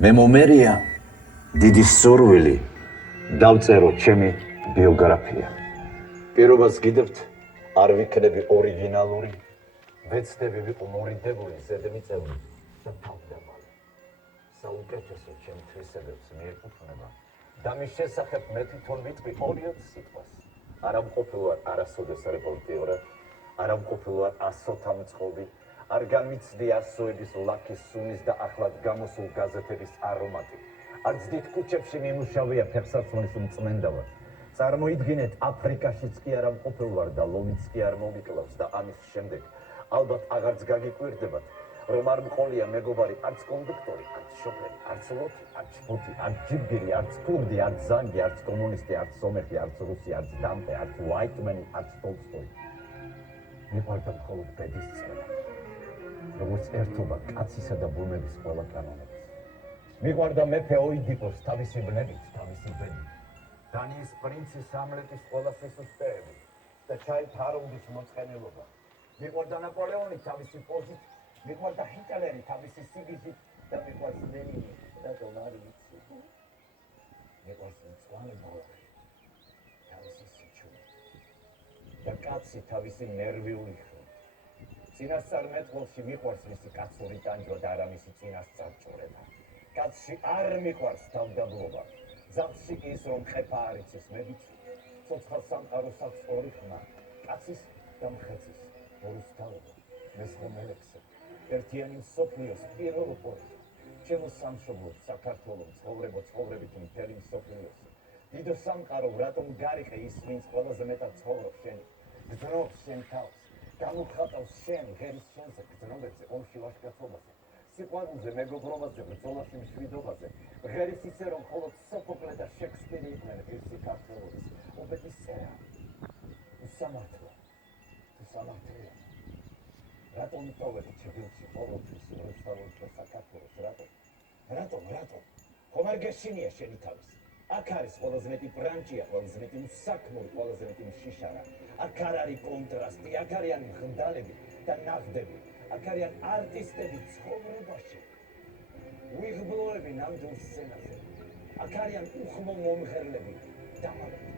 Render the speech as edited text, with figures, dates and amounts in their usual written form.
მე მომერია დიდი სურვილი დავწერო ჩემი ბიოგრაფია. პირობას გიდევთ არ ვიქნები ორიგინალური, ვეცდები ვიყო მორიდებული, ზედმიწევი და თავდამალი. საუკეთესო ჩემ თვისებებს მიეკუთვნება და მის შესახებ მე თვითონ ვიტყვი 20 სიტყვას. არ ამყოფილ ვარ არასოდეს რეპორტიორად, არ ამყოფილ ვარ ასოთა მწყობი, არ განვიცდი ასოების ლაქის სუნის და ახლად გამოსულ გაზეთების არომატი. არც დიდ ქუჩებში მიმუშავია ფეხსაცმლის მწმენდავად. წარმოიდგინეთ, აფრიკაშიც კი არ ამყოფილ ვარ და ლომიც კი არ მომიკლავს და ამის შემდეგ ალბათ აღარც გაგიკვირდებათ, რომ არ მყოლია მეგობარი არც კონდუქტორი, არც შოფერი, არც ლოთი, არც ფუთი, არც ჯიბგირი, არც კურდი, არც ზანგი, არც კომუნისტი, არც სომეხი, არც რუსი, არც დამპე, არც ვაიტმენი, არც ტოლსტოი. მიყვარდა მხოლოდ ბედისწერა, როგორც ერთობა კაცისა და ბუნების ყველა კანონებს. მიყვარდა მეფე ოიდიპოს თავისი ბნებით, თავისი ბედით, დანიის პრინცი სამლეტის ყველა სისუსტეებით და ჩაით ჰაროლდის მოწყენილობა. მიყვარდა ნაპოლეონი თავისი პოზით, მიყვარდა ჰიტლერი თავისი სიგიჟით და მიყვარს ლენინი, რატომ არ ვიცი. მიყვარს მწვანე ბალახი, თავისი სიჩუმე და კაცი თავისი ნერვიული ხმით. წინასწარ მეტყველში მიყვარს მისი კაცური ტანჯვა და არა მისი წინასწარ ჭვრება. კაცში არ მიყვარს თავდაბლობა, ზავში ის რომ ხეფა არ იცის მედიცი. ცოცხალ სამყაროს აქვს ორი ხმა, კაცის და მხეცის, ორუსთავობა, მესხომელექსე, ერთიანი მსოფლიოს პირველო პოეტი. ჩემო სამშობლო საქართველო ცხოვრებით მთელი მსოფლიოსი. დიდო სამყარო რატომ გარიყე ის, ვინც ყველაზე მეტად ცხოვრობს შენი, გძნობს შენ თავს, გამოვხატავს შენ ღერის შენზე გძნობებზე, ომში ვაჟკაცობაზე, სიყვარულზე, მეგობრობაზე, ბრძოლაში მშვიდობაზე, ღერის ისე რომ მხოლოდ სოფოკლე და შექსპირი იყვნენ ღირსი ქართველობის, უბედისწერა, უსამართლო, უსამართლია. რატომ იტოვებ ჩრდილში ყოველთვის რუსთავის და საქართველოს, რატომ? ხომ არ გეშინია შენი თავის? აქ არის ყველაზე მეტი ბრანჭია, ყველაზე მეტი უსაქმური, ყველაზე მეტი მშიშარა. აქ არ არის კონტრასტი, აქ არიან მღდალები და ნაღდები, აქ არიან არტისტები ცხოვრებაში, უიღბლოები ნამდვილ სცენაზე, აქ არიან უხმო მომღერლები, დამალები.